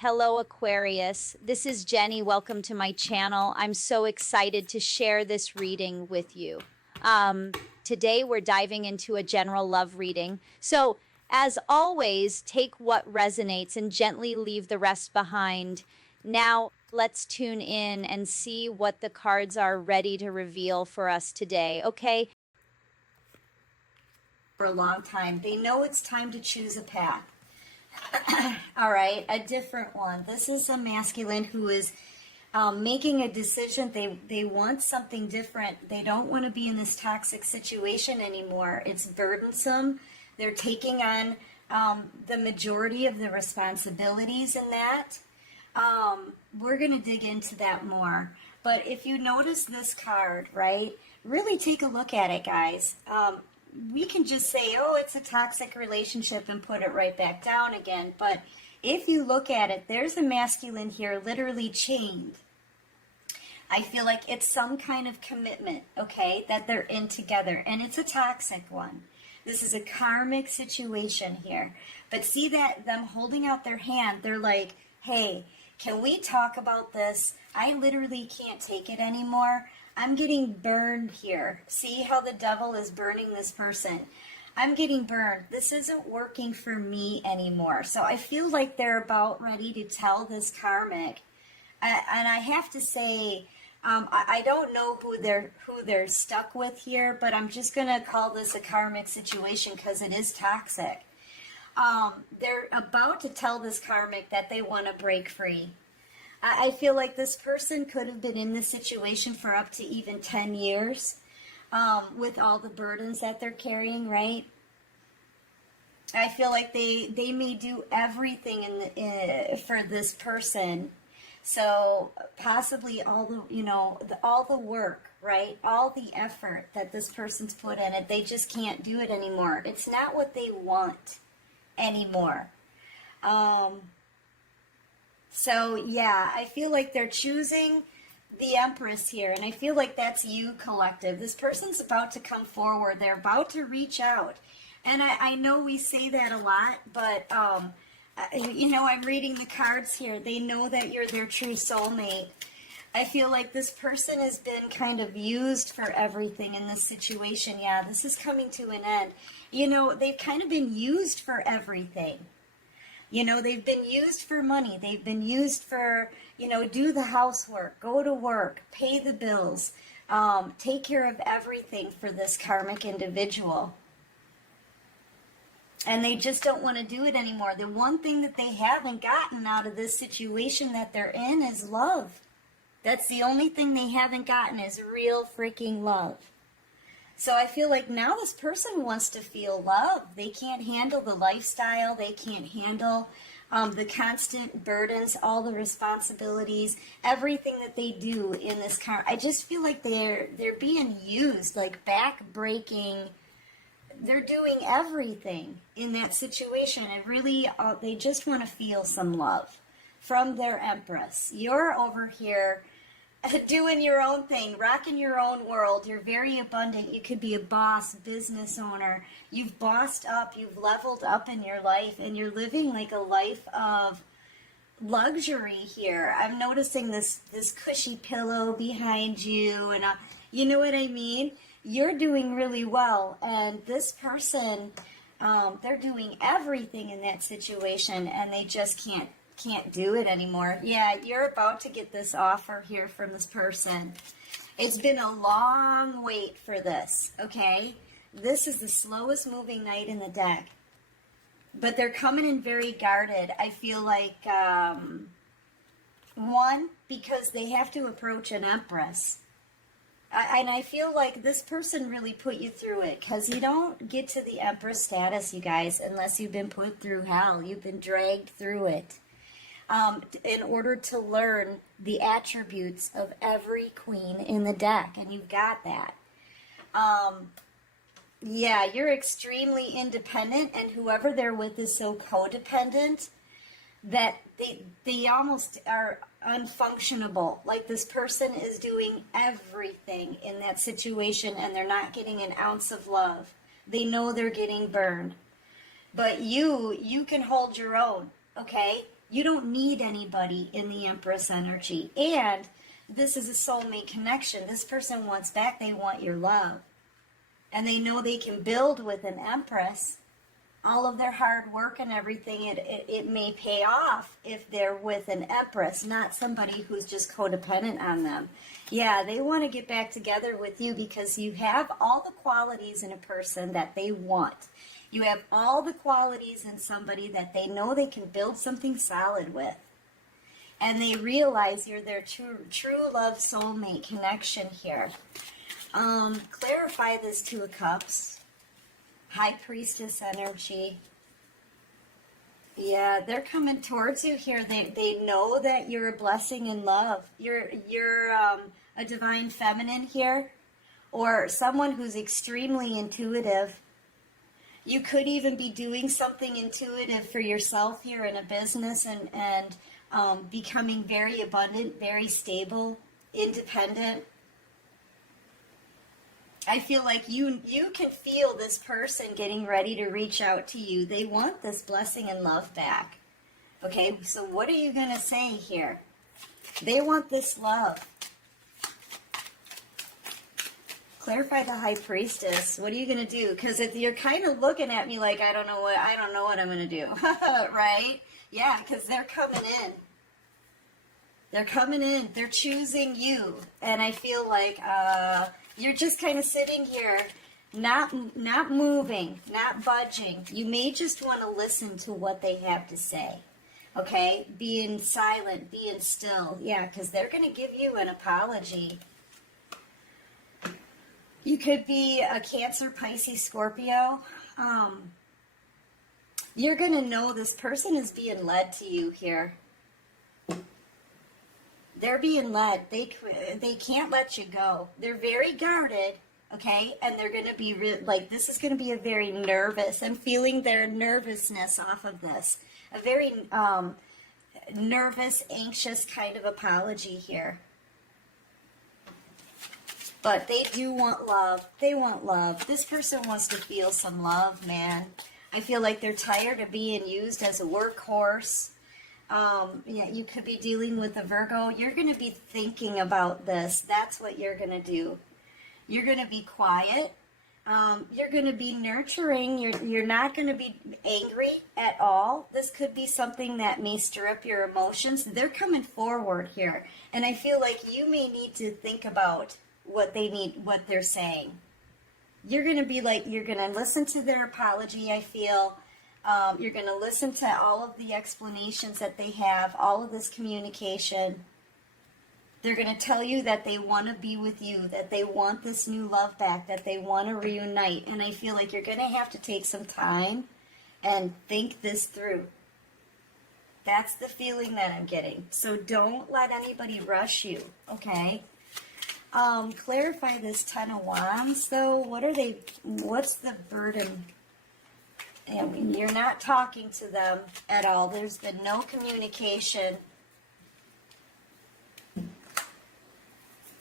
Hello, Aquarius. This is Jenny. Welcome to my channel. I'm so excited to share this reading with you. Today, we're diving into a general love reading. So, as always, take what resonates and gently leave the rest behind. Now, let's tune in and see what the cards are ready to reveal for us today, okay? For a long time, they know it's time to choose a path. All right, a different one. This is a masculine who is making a decision. They want something different. They don't want to be in this toxic situation anymore. It's burdensome. They're taking on the majority of the responsibilities in that. We're going to dig into that more. But if you notice this card, right, really take a look at it, guys. We can just say, oh, it's a toxic relationship and put it right back down again. But if you look at it, there's a masculine here literally chained. I feel like it's some kind of commitment, okay, that they're in together. And it's a toxic one. This is a karmic situation here. But see that them holding out their hand, they're like, hey, can we talk about this? I literally can't take it anymore. I'm getting burned here. See how the devil is burning this person? I'm getting burned. This isn't working for me anymore. So I feel like they're about ready to tell this karmic. And I have to say, I don't know who they're stuck with here, but I'm just going to call this a karmic situation because it is toxic. They're about to tell this karmic that they want to break free. I feel like this person could have been in this situation for up to even 10 years with all the burdens that they're carrying, right? I feel like they may do everything for this person. So possibly all the work, right? All the effort that this person's put in it, they just can't do it anymore. It's not what they want anymore. So, yeah, I feel like they're choosing the Empress here, and I feel like that's you, collective. This person's about to come forward. They're about to reach out. And I know we say that a lot, but, I'm reading the cards here. They know that you're their true soulmate. I feel like this person has been kind of used for everything in this situation. Yeah, this is coming to an end. They've kind of been used for everything. They've been used for money. They've been used for, do the housework, go to work, pay the bills, take care of everything for this karmic individual. And they just don't want to do it anymore. The one thing that they haven't gotten out of this situation that they're in is love. That's the only thing they haven't gotten is real freaking love. So I feel like now this person wants to feel love. They can't handle the lifestyle. They can't handle the constant burdens, all the responsibilities, everything that they do in this car. I just feel like they're being used, like back-breaking. They're doing everything in that situation. And really, they just want to feel some love from their Empress. You're over here doing your own thing, rocking your own world. You're very abundant. You could be a boss, business owner. You've bossed up. You've leveled up in your life, and you're living like a life of luxury here. I'm noticing this cushy pillow behind you, and you know what I mean? You're doing really well, and this person, they're doing everything in that situation, and they just can't do it anymore. Yeah, you're about to get this offer here from this person. It's been a long wait for this, okay? This is the slowest moving knight in the deck. But they're coming in very guarded. I feel like, one, because they have to approach an Empress. And I feel like this person really put you through it, because you don't get to the Empress status, you guys, unless you've been put through hell. You've been dragged through it. In order to learn the attributes of every queen in the deck, and you've got that. Yeah, you're extremely independent, and whoever they're with is so codependent that they almost are unfunctionable. Like this person is doing everything in that situation, and they're not getting an ounce of love. They know they're getting burned. But you can hold your own, okay? You don't need anybody in the Empress energy. And this is a soulmate connection. This person wants back, they want your love. And they know they can build with an Empress. All of their hard work and everything, it may pay off if they're with an Empress, not somebody who's just codependent on them. Yeah, they want to get back together with you because you have all the qualities in a person that they want. You have all the qualities in somebody that they know they can build something solid with. And they realize you're their true love soulmate connection here. Clarify this Two of Cups. High Priestess energy. Yeah, they're coming towards you here. They know that you're a blessing in love. You're a divine feminine here, or someone who's extremely intuitive. You could even be doing something intuitive for yourself here in a business and becoming very abundant, very stable, independent. I feel like you can feel this person getting ready to reach out to you. They want this blessing and love back. Okay, so what are you going to say here? They want this love. Clarify the High Priestess. What are you going to do? Because if you're kind of looking at me like, I don't know what I'm going to do. Right? Yeah, because they're coming in. They're coming in. They're choosing you. And I feel like you're just kind of sitting here, not moving, not budging. You may just want to listen to what they have to say. Okay? Being silent, being still. Yeah, because they're going to give you an apology. You could be a Cancer, Pisces, Scorpio. You're going to know this person is being led to you here. They're being led. They can't let you go. They're very guarded, okay? And they're going to be like, this is going to be a very nervous. I'm feeling their nervousness off of this. A very nervous, anxious kind of apology here. But they do want love. They want love. This person wants to feel some love, man. I feel like they're tired of being used as a workhorse. Yeah, you could be dealing with a Virgo. You're going to be thinking about this. That's what you're going to do. You're going to be quiet. You're going to be nurturing. You're not going to be angry at all. This could be something that may stir up your emotions. They're coming forward here. And I feel like you may need to think about what they need, what they're saying. You're going to be like, you're going to listen to their apology, I feel. You're going to listen to all of the explanations that they have, all of this communication. They're going to tell you that they want to be with you, that they want this new love back, that they want to reunite. And I feel like you're going to have to take some time and think this through. That's the feeling that I'm getting. So don't let anybody rush you, okay? Clarify this Ten of Wands, though. What's the burden? I mean, you're not talking to them at all. There's been no communication.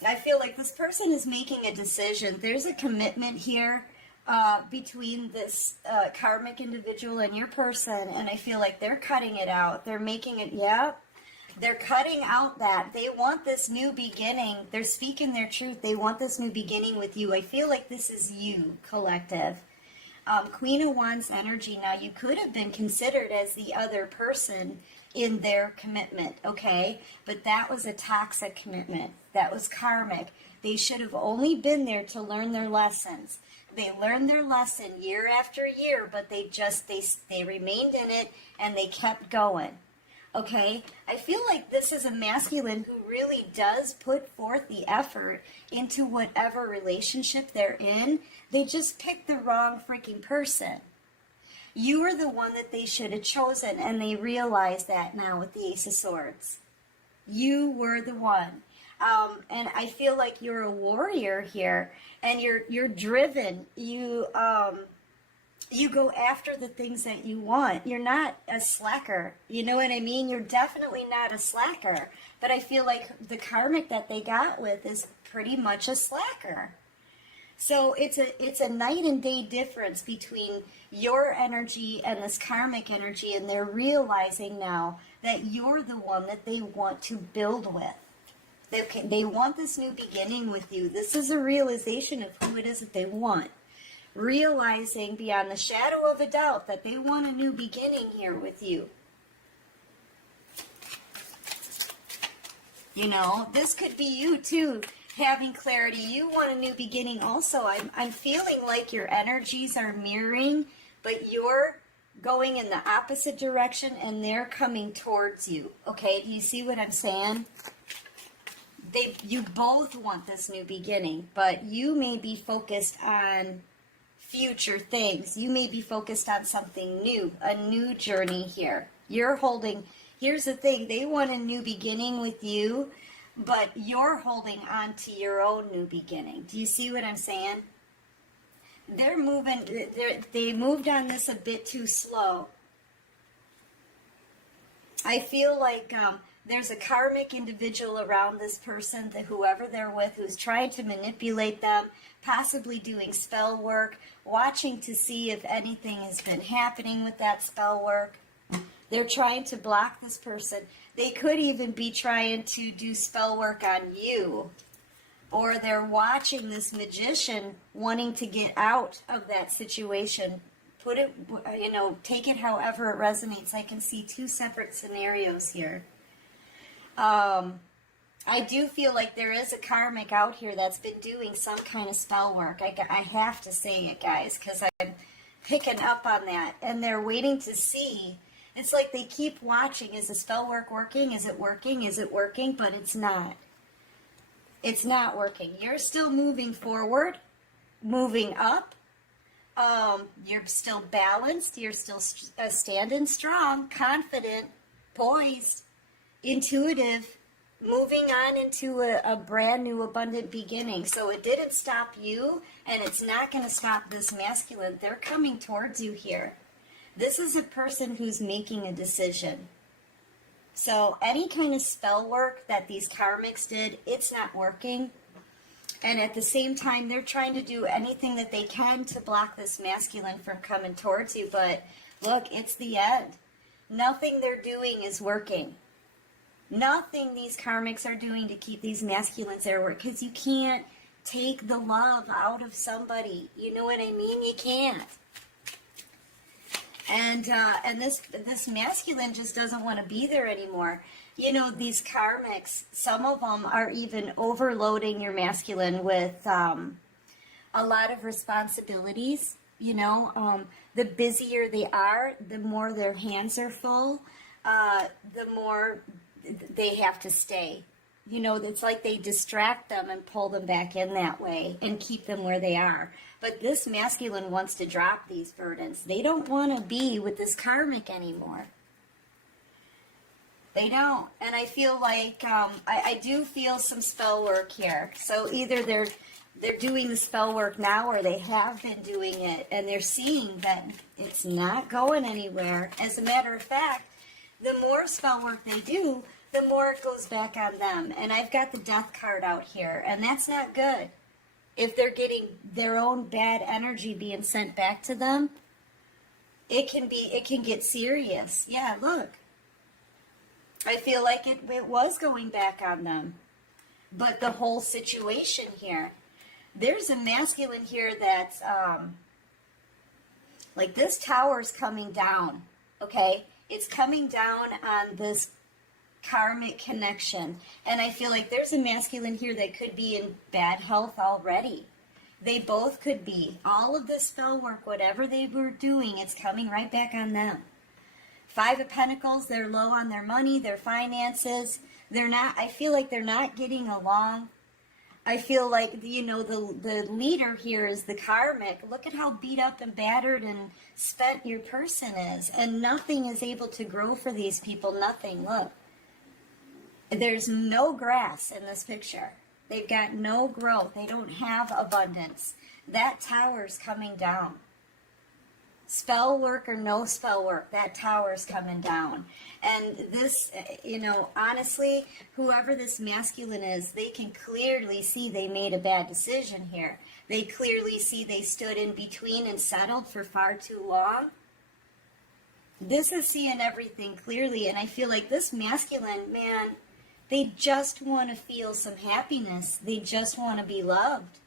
I feel like this person is making a decision. There's a commitment here between this karmic individual and your person, and I feel like they're cutting it out. They're making it, they're cutting out that. They want this new beginning. They're speaking their truth. They want this new beginning with you. I feel like this is you, collective. Queen of Wands energy. Now, you could have been considered as the other person in their commitment, okay? But that was a toxic commitment. That was karmic. They should have only been there to learn their lessons. They learned their lesson year after year, but they remained in it and they kept going. Okay, I feel like this is a masculine who really does put forth the effort into whatever relationship they're in. They just picked the wrong freaking person. You were the one that they should have chosen, and they realize that now with the Ace of Swords. You were the one. And I feel like you're a warrior here, and you're driven. You go after the things that you want. You're not a slacker. You know what I mean? You're definitely not a slacker. But I feel like the karmic that they got with is pretty much a slacker. So it's a night and day difference between your energy and this karmic energy, and they're realizing now that you're the one that they want to build with. They want this new beginning with you. This is a realization of who it is that they want. Realizing beyond the shadow of a doubt that they want a new beginning here with you. You know, this could be you too, having clarity. You want a new beginning also. I'm feeling like your energies are mirroring, but you're going in the opposite direction and they're coming towards you. Okay, do you see what I'm saying? You both want this new beginning, but you may be focused on future things. You may be focused on something new, a new journey here. Here's the thing, they want a new beginning with you, but you're holding on to your own new beginning. Do you see what I'm saying? They moved on this a bit too slow. I feel like there's a karmic individual around this person, whoever they're with, who's trying to manipulate them, possibly doing spell work, watching to see if anything has been happening with that spell work. They're trying to block this person. They could even be trying to do spell work on you. Or they're watching this magician wanting to get out of that situation. Put it, take it however it resonates. I can see two separate scenarios here. I do feel like there is a karmic out here that's been doing some kind of spell work. I have to say it, guys, because I'm picking up on that. And they're waiting to see. It's like they keep watching. Is the spell work working? Is it working? Is it working? But it's not. It's not working. You're still moving forward, moving up. You're still balanced. You're still standing strong, confident, poised, intuitive, moving on into a brand new abundant beginning. So it didn't stop you, and it's not going to stop this masculine. They're coming towards you here. This is a person who's making a decision. So any kind of spell work that these karmics did, it's not working. And at the same time, they're trying to do anything that they can to block this masculine from coming towards you. But look, it's the end. Nothing they're doing is working. Nothing these karmics are doing to keep these masculines there work. Because you can't take the love out of somebody. You know what I mean? You can't. And this masculine just doesn't want to be there anymore. You know, these karmics, some of them are even overloading your masculine with a lot of responsibilities. You know, the busier they are, the more their hands are full, the more they have to stay. You know, it's like they distract them and pull them back in that way and keep them where they are. But this masculine wants to drop these burdens. They don't want to be with this karmic anymore. They don't. And I feel like, I do feel some spell work here. So either they're doing the spell work now, or they have been doing it, and they're seeing that it's not going anywhere. As a matter of fact, the more spell work they do, the more it goes back on them. And I've got the death card out here, and that's not good. If they're getting their own bad energy being sent back to them, it can get serious. Yeah, look. I feel like it was going back on them. But the whole situation here, there's a masculine here that's, like this tower's coming down, okay? It's coming down on this karmic connection. And I feel like there's a masculine here that could be in bad health already. They both could be. All of the spell work, whatever they were doing, it's coming right back on them. Five of Pentacles, they're low on their money, their finances. I feel like they're not getting along. I feel like, you know, the leader here is the karmic. Look at how beat up and battered and spent your person is. And nothing is able to grow for these people. Nothing. Look. There's no grass in this picture. They've got no growth. They don't have abundance. That tower's coming down. Spell work or no spell work, that tower's coming down. And this, honestly, whoever this masculine is, they can clearly see they made a bad decision here. They clearly see they stood in between and settled for far too long. This is seeing everything clearly, and I feel like this masculine, man, they just want to feel some happiness. They just want to be loved.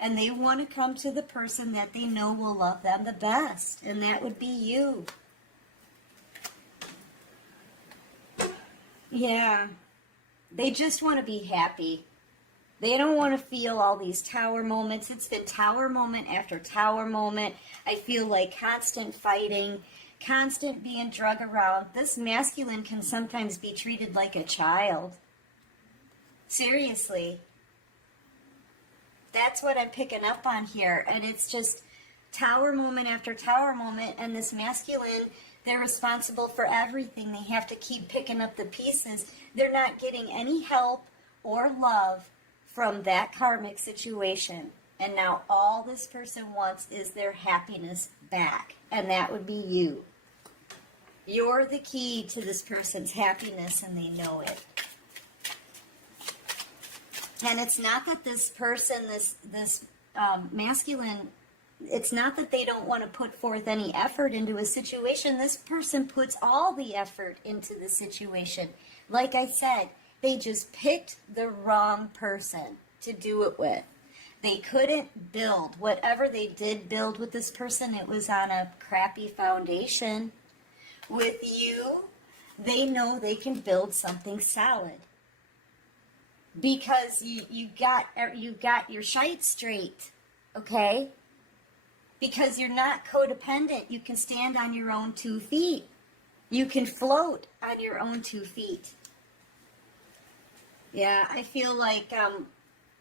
And they want to come to the person that they know will love them the best, and that would be you. Yeah. They just want to be happy. They don't want to feel all these tower moments. It's been tower moment after tower moment. I feel like constant fighting, constant being drug around. This masculine can sometimes be treated like a child. Seriously. That's what I'm picking up on here. And it's just tower moment after tower moment. And this masculine, they're responsible for everything. They have to keep picking up the pieces. They're not getting any help or love from that karmic situation. And now all this person wants is their happiness back. And that would be you. You're the key to this person's happiness, and they know it. And it's not that this person, this masculine, it's not that they don't want to put forth any effort into a situation. This person puts all the effort into the situation. Like I said, they just picked the wrong person to do it with. They couldn't build. Whatever they did build with this person, it was on a crappy foundation. With you, they know they can build something solid. Because you got your shite straight, okay? Because you're not codependent. You can stand on your own 2 feet. You can float on your own 2 feet. Yeah, I feel like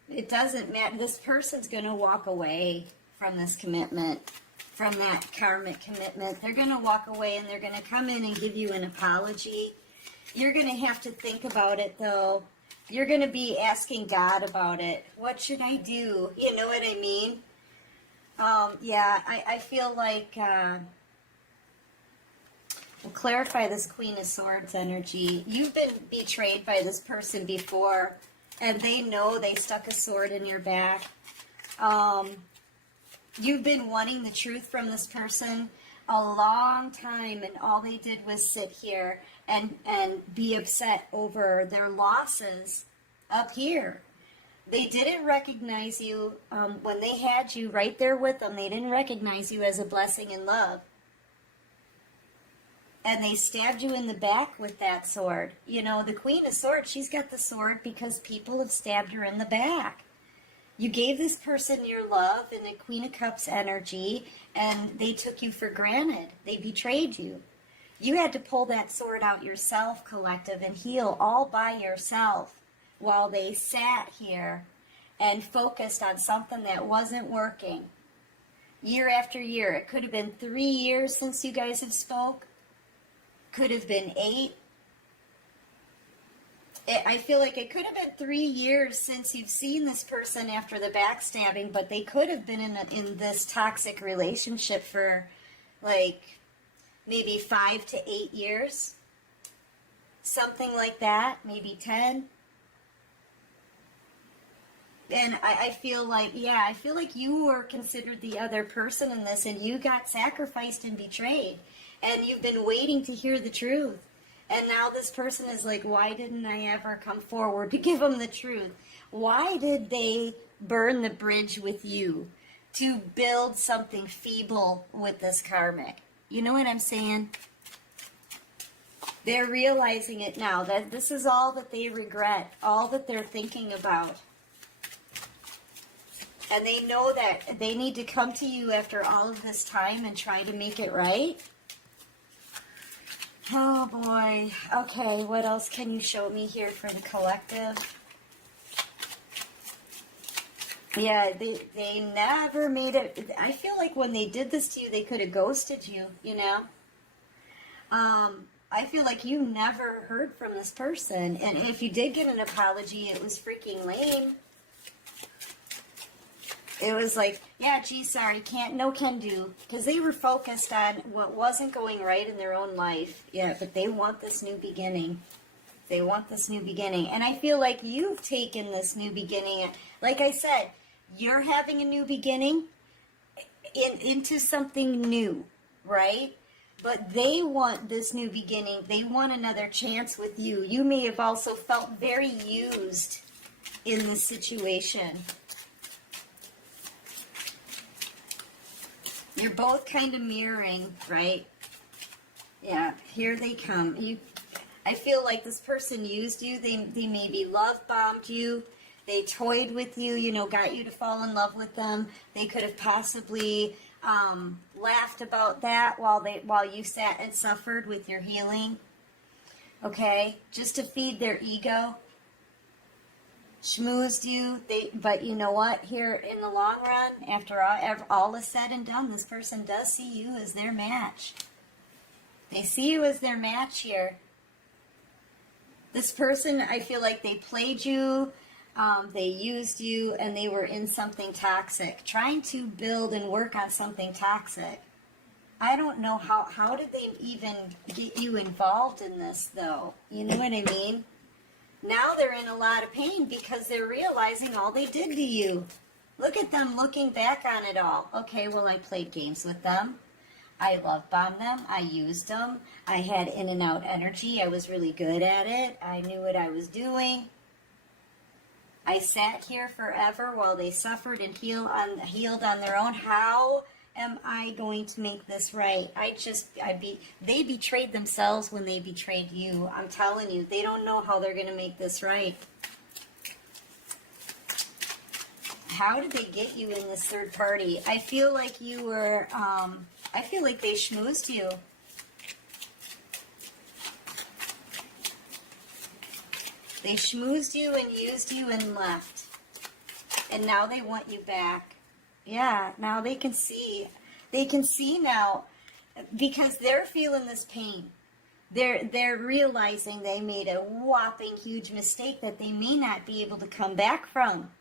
it doesn't matter. This person's going to walk away from this commitment, from that karmic commitment. They're going to walk away, and they're going to come in and give you an apology. You're going to have to think about it, though. You're going to be asking God about it. What should I do? You know what I mean? Yeah, I feel like we'll clarify this Queen of Swords energy. You've been betrayed by this person before, and they know they stuck a sword in your back. You've been wanting the truth from this person a long time, and all they did was sit here and be upset over their losses up here. They didn't recognize you when they had you right there with them. They didn't recognize you as a blessing and love. And they stabbed you in the back with that sword. You know, the Queen of Swords, she's got the sword because people have stabbed her in the back. You gave this person your love and the Queen of Cups energy, and they took you for granted. They betrayed you. You had to pull that sword out yourself, collective, and heal all by yourself while they sat here and focused on something that wasn't working. Year after year. It could have been 3 years since you guys have spoke. Could have been 8. I feel like it could have been 3 years since you've seen this person after the backstabbing, but they could have been in this toxic relationship for like maybe 5 to 8 years. Something like that, maybe 10. And I feel like, yeah, I feel like you were considered the other person in this, and you got sacrificed and betrayed. And you've been waiting to hear the truth. And now this person is like, why didn't I ever come forward to give them the truth? Why did they burn the bridge with you to build something feeble with this karmic? You know what I'm saying? They're realizing it now, that this is all that they regret, all that they're thinking about. And they know that they need to come to you after all of this time and try to make it right. Oh boy. Okay, what else can you show me here for the collective? Yeah, they never made it. I feel like when they did this to you, they could have ghosted you, you know? I feel like you never heard from this person. And if you did get an apology, it was freaking lame. It was like, yeah, gee, sorry, can't, no can do. Because they were focused on what wasn't going right in their own life. Yeah, but they want this new beginning. They want this new beginning. And I feel like you've taken this new beginning. Like I said, you're having a new beginning into something new, right? But they want this new beginning. They want another chance with you. You may have also felt very used in this situation. You're both kind of mirroring, right? Yeah, here they come. I feel like this person used you. They maybe love bombed you. They toyed with you, you know, got you to fall in love with them. They could have possibly laughed about that while you sat and suffered with your healing. Okay, just to feed their ego. Schmoozed you. But you know what? Here in the long run, after all is said and done, this person does see you as their match. They see you as their match here. This person, I feel like they played you, they used you, and they were in something toxic, trying to build and work on something toxic. I don't know how did they even get you involved in this, though? You know what I mean? Now they're in a lot of pain because they're realizing all they did to you. Look at them looking back on it all. Okay, well, I played games with them. I love bombed them. I used them. I had in and out energy. I was really good at it. I knew what I was doing. I sat here forever while they suffered and healed on their own. How am I going to make this right? They betrayed themselves when they betrayed you. I'm telling you, they don't know how they're going to make this right. How did they get you in this third party? I feel like you were, I feel like they schmoozed you. They schmoozed you and used you and left. And now they want you back. Yeah, now they can see. They can see now because they're feeling this pain. They're realizing they made a whopping huge mistake that they may not be able to come back from.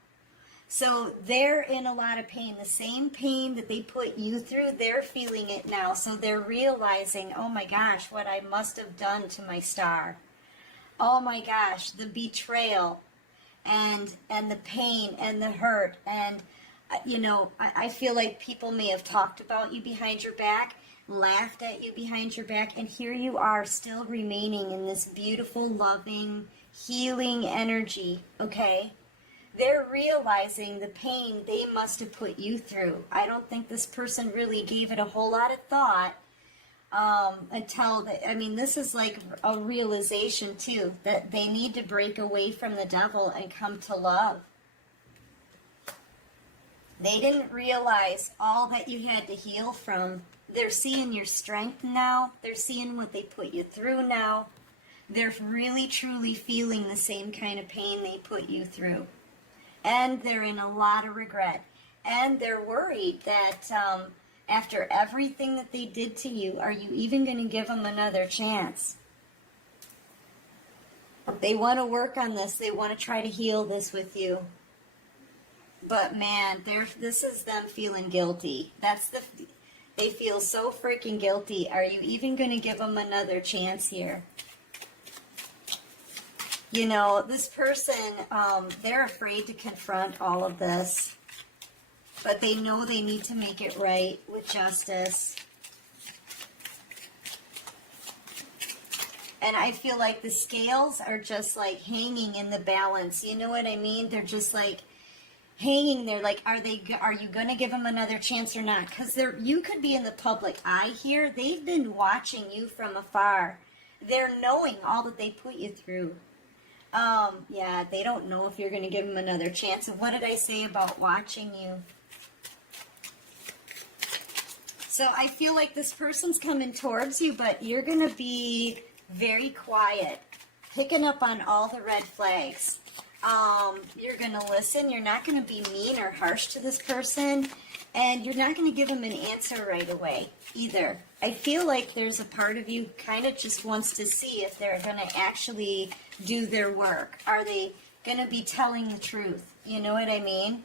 So they're in a lot of pain. The same pain that they put you through, they're feeling it now. So they're realizing, oh my gosh, what I must have done to my star. Oh my gosh, the betrayal and the pain and the hurt. And, you know, I feel like people may have talked about you behind your back, laughed at you behind your back, and here you are still remaining in this beautiful, loving, healing energy, okay? They're realizing the pain they must have put you through. I don't think this person really gave it a whole lot of thought until, this is like a realization too, that they need to break away from the devil and come to love. They didn't realize all that you had to heal from. They're seeing your strength now. They're seeing what they put you through now. They're really, truly feeling the same kind of pain they put you through. And they're in a lot of regret. And they're worried that after everything that they did to you, are you even going to give them another chance? They want to work on this. They want to try to heal this with you. But man, this is them feeling guilty. They feel so freaking guilty. Are you even going to give them another chance here? You know, this person, they're afraid to confront all of this. But they know they need to make it right with justice. And I feel like the scales are just like hanging in the balance. You know what I mean? They're just like hanging there. Like, are you going to give them another chance or not? Because you could be in the public eye here. They've been watching you from afar. They're knowing all that they put you through. Yeah, they don't know if you're going to give them another chance. And what did I say about watching you? So I feel like this person's coming towards you, but you're going to be very quiet, picking up on all the red flags. You're going to listen. You're not going to be mean or harsh to this person, and you're not going to give them an answer right away either. I feel like there's a part of you kind of just wants to see if they're going to actually do their work. Are they going to be telling the truth? You know what I mean?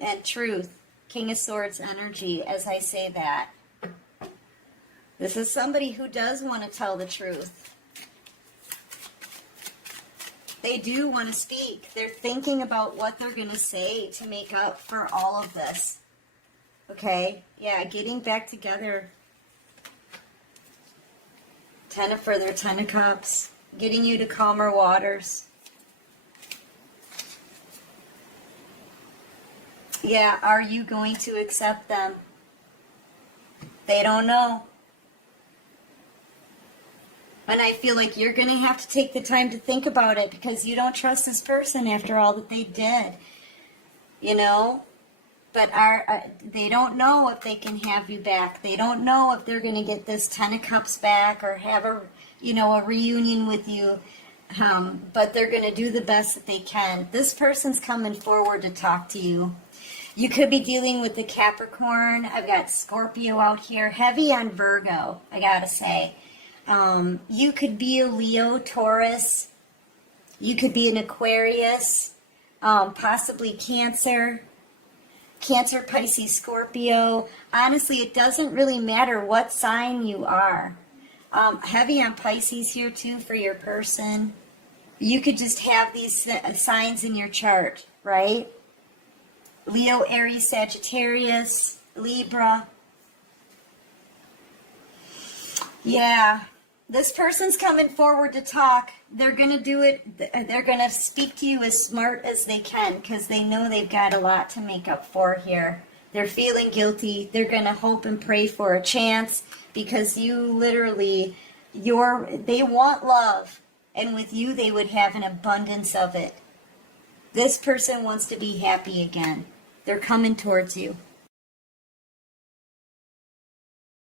And truth. King of Swords energy as I say that. This is somebody who does want to tell the truth. They do want to speak. They're thinking about what they're going to say to make up for all of this. Okay? Yeah, getting back together. Ten of Cups. Getting you to calmer waters. Yeah, are you going to accept them? They don't know. And I feel like you're going to have to take the time to think about it because you don't trust this person after all that they did. You know? But they don't know if they can have you back. They don't know if they're going to get this Ten of Cups back or have a reunion with you. But they're going to do the best that they can. This person's coming forward to talk to you. You could be dealing with the Capricorn. I've got Scorpio out here. Heavy on Virgo, I gotta say. You could be a Leo, Taurus. You could be an Aquarius. Possibly Cancer. Cancer, Pisces, Scorpio. Honestly, it doesn't really matter what sign you are. Heavy on Pisces here too for your person. You could just have these signs in your chart, right? Leo, Aries, Sagittarius, Libra. Yeah. This person's coming forward to talk. They're going to do it. They're going to speak to you as smart as they can because they know they've got a lot to make up for here. They're feeling guilty. They're going to hope and pray for a chance because you literally, they want love. And with you, they would have an abundance of it. This person wants to be happy again. They're coming towards you.